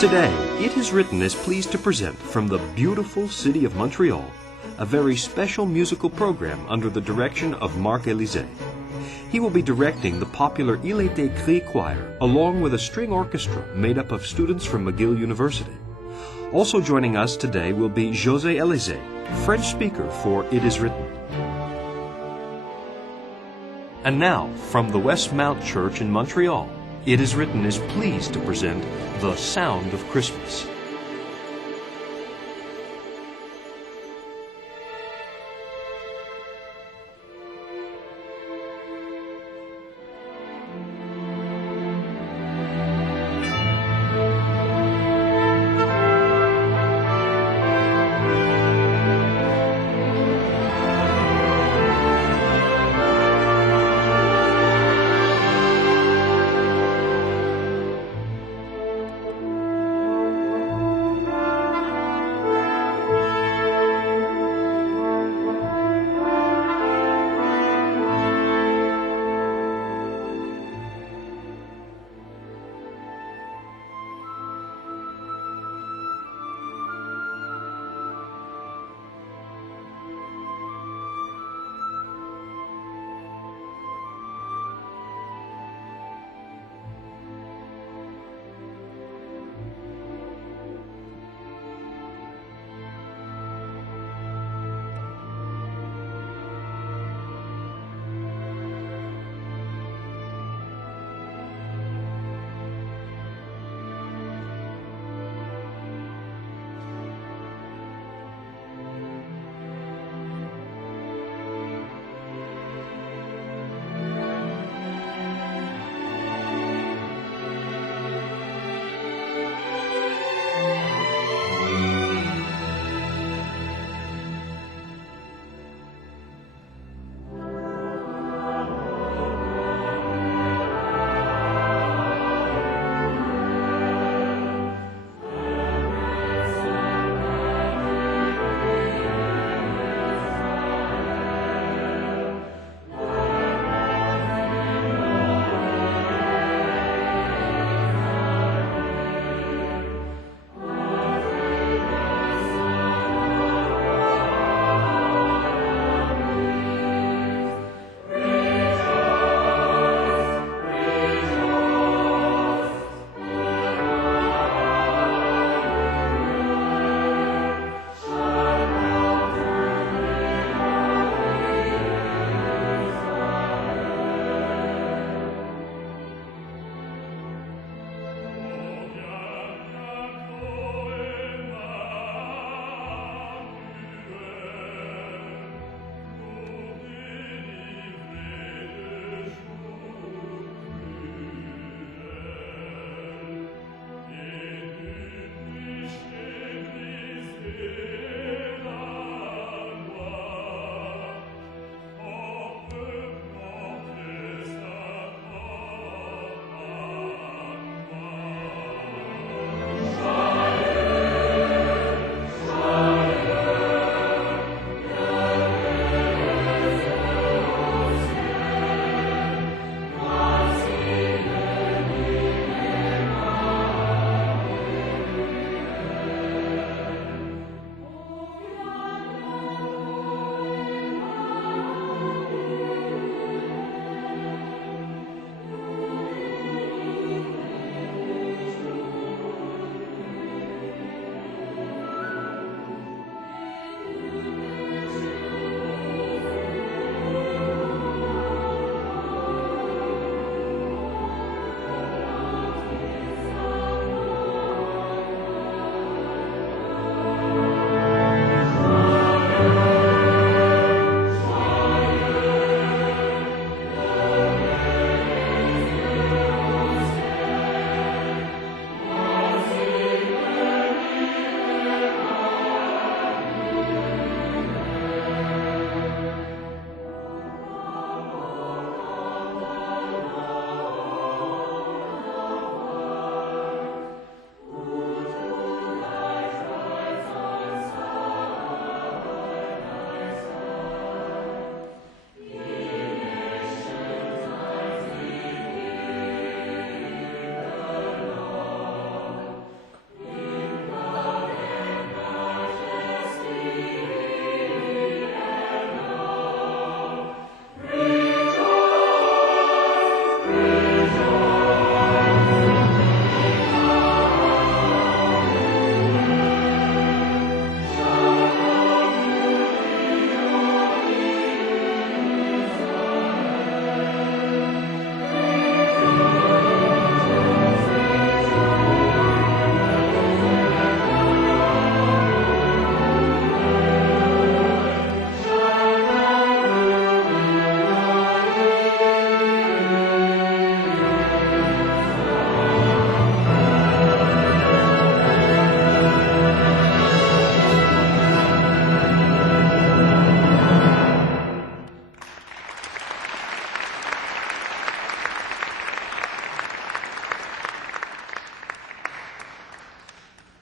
Today, It Is Written is pleased to present from the beautiful city of Montreal a very special musical program under the direction of Marc Élysée. He will be directing the popular Il est écrit choir along with a string orchestra made up of students from McGill University. Also joining us today will be José Élysée, French speaker for It Is Written. And now, from the Westmount Church in Montreal, It Is Written is pleased to present The Sound of Christmas.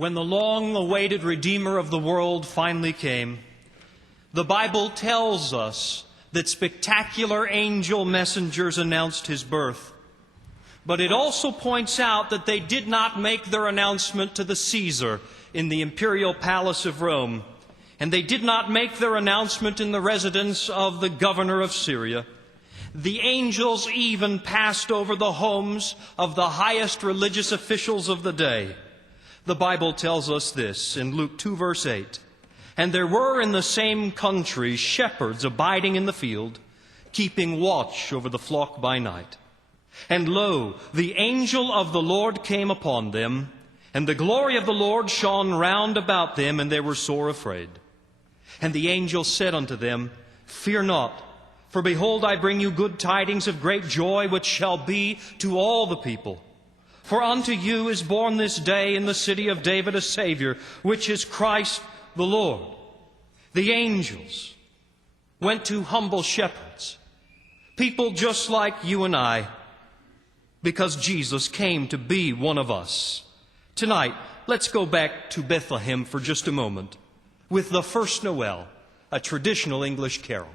when the long-awaited Redeemer of the world finally came, the Bible tells us that spectacular angel messengers announced his birth. But it also points out that they did not make their announcement to the Caesar in the imperial palace of Rome, and they did not make their announcement in the residence of the governor of Syria. The angels even passed over the homes of the highest religious officials of the day. The Bible tells us this in Luke 2, verse 8. And there were in the same country shepherds abiding in the field, keeping watch over the flock by night. And lo, the angel of the Lord came upon them, and the glory of the Lord shone round about them, and they were sore afraid. And the angel said unto them, Fear not, for behold, I bring you good tidings of great joy, which shall be to all the people. For unto you is born this day in the city of David a Savior, which is Christ the Lord. The angels went to humble shepherds, people just like you and I, because Jesus came to be one of us. Tonight, let's go back to Bethlehem for just a moment with the first Noel, a traditional English carol.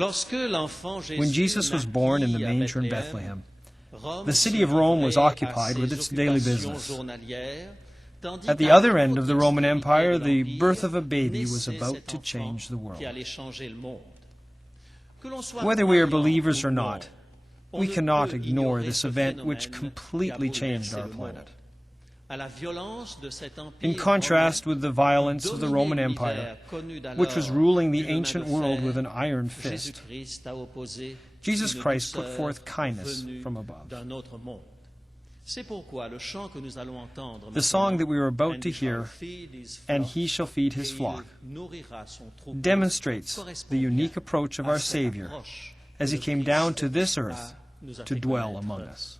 When Jesus was born in the manger in Bethlehem, the city of Rome was occupied with its daily business. At the other end of the Roman Empire, the birth of a baby was about to change the world. Whether we are believers or not, we cannot ignore this event which completely changed our planet. In contrast with the violence of the Roman Empire, which was ruling the ancient world with an iron fist, Jesus Christ put forth kindness from above. The song that we are about to hear, "And He Shall Feed His Flock," demonstrates the unique approach of our Savior as He came down to this earth to dwell among us.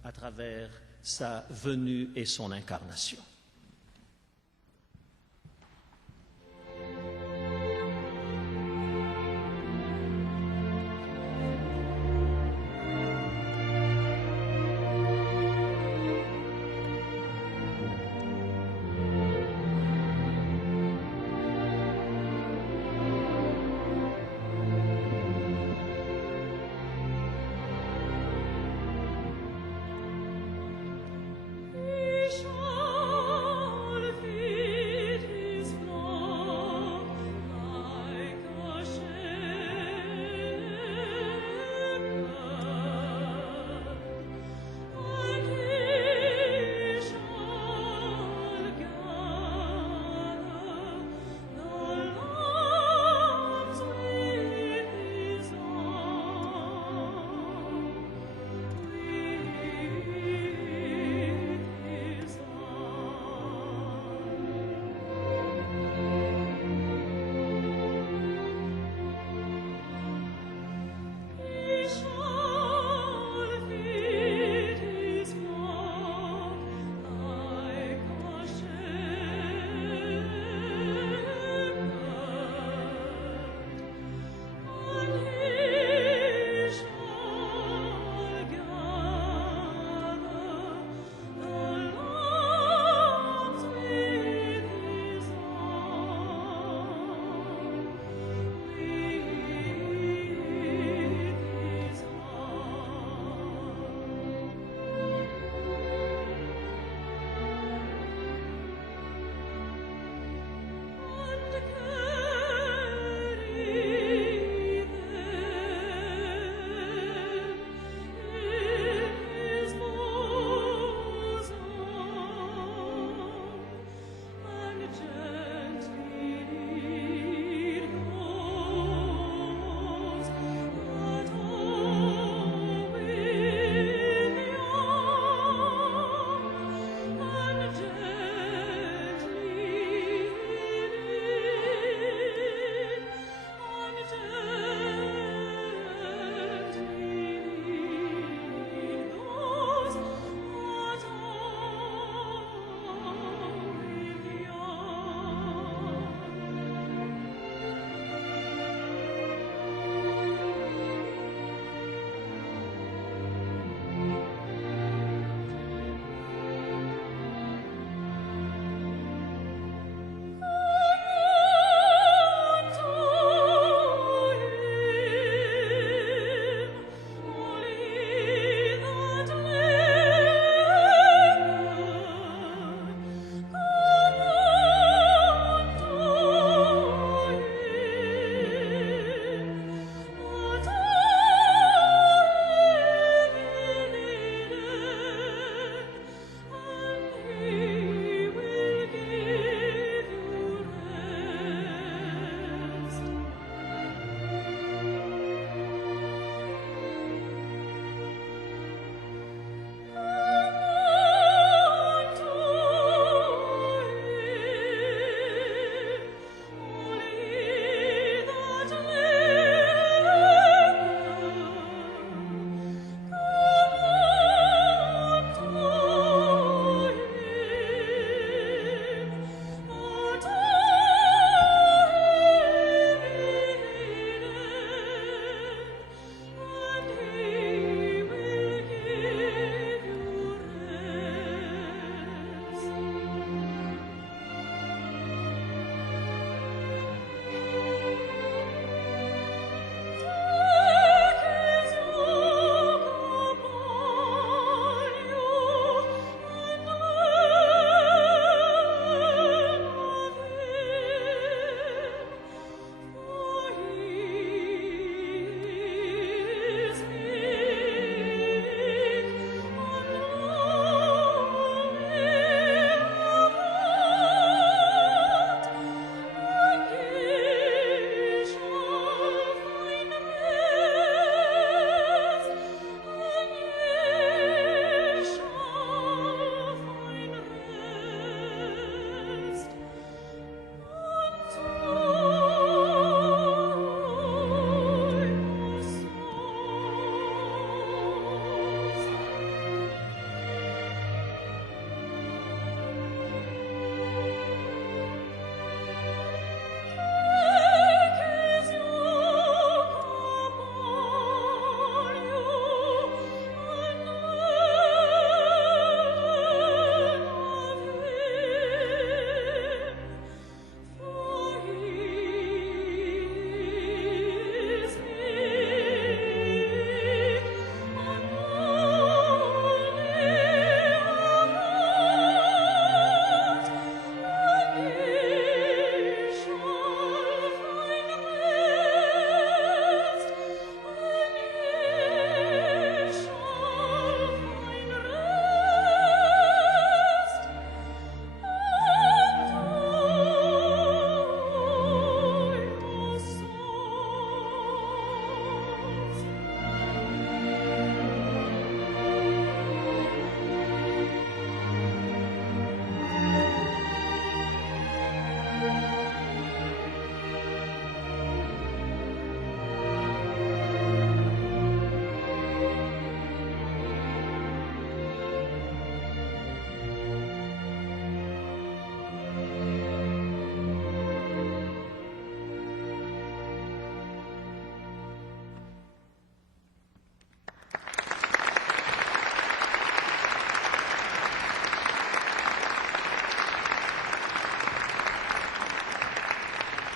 He shall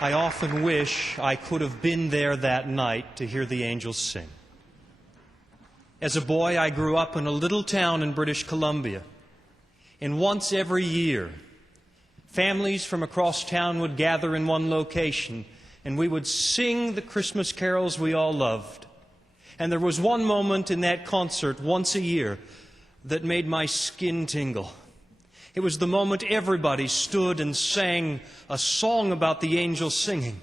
I often wish I could have been there that night to hear the angels sing. As a boy, I grew up in a little town in British Columbia, and once every year, families from across town would gather in one location, and we would sing the Christmas carols we all loved. And there was one moment in that concert once a year that made my skin tingle. It was the moment everybody stood and sang a song about the angels singing.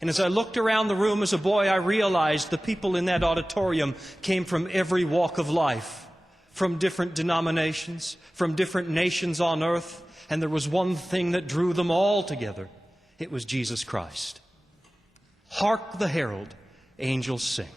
And as I looked around the room as a boy, I realized the people in that auditorium came from every walk of life, from different denominations, from different nations on earth, and there was one thing that drew them all together. It was Jesus Christ. Hark the herald, angels sing.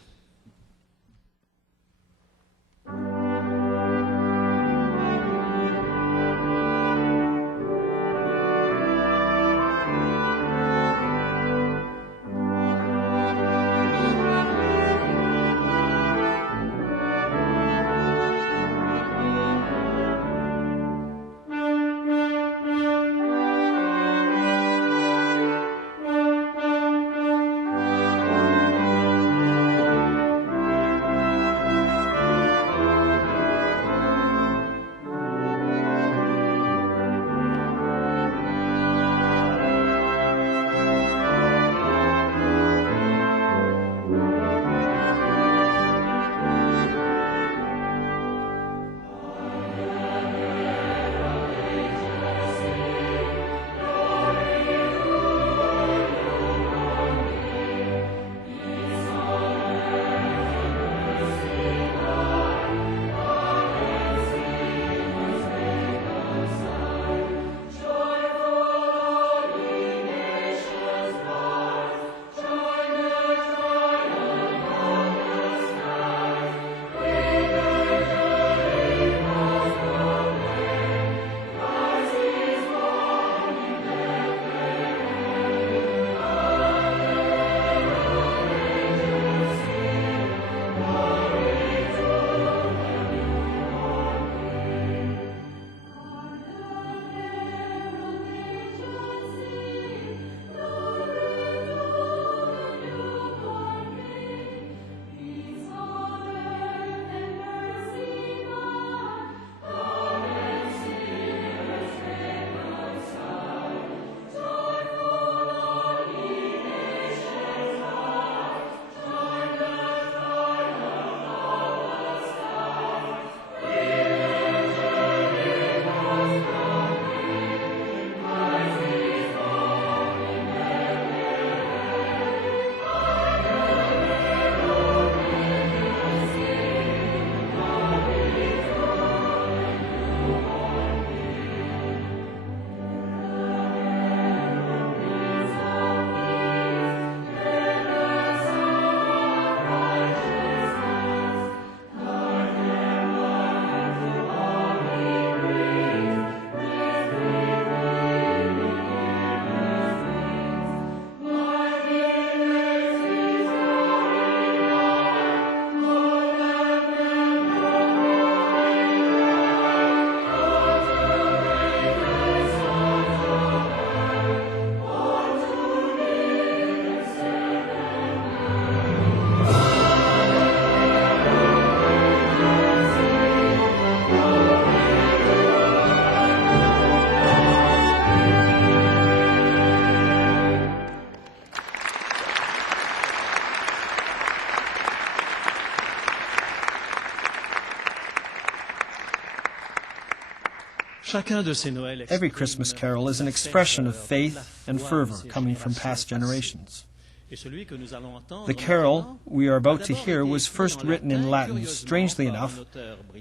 Every Christmas carol is an expression of faith and fervor coming from past generations. The carol we are about to hear was first written in Latin, strangely enough,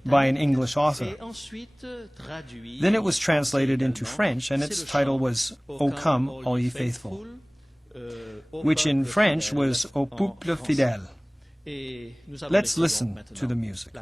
by an English author. Then it was translated into French, and its title was O Come, All Ye Faithful, which in French was Au Peuple Fidèle. Let's listen to the music.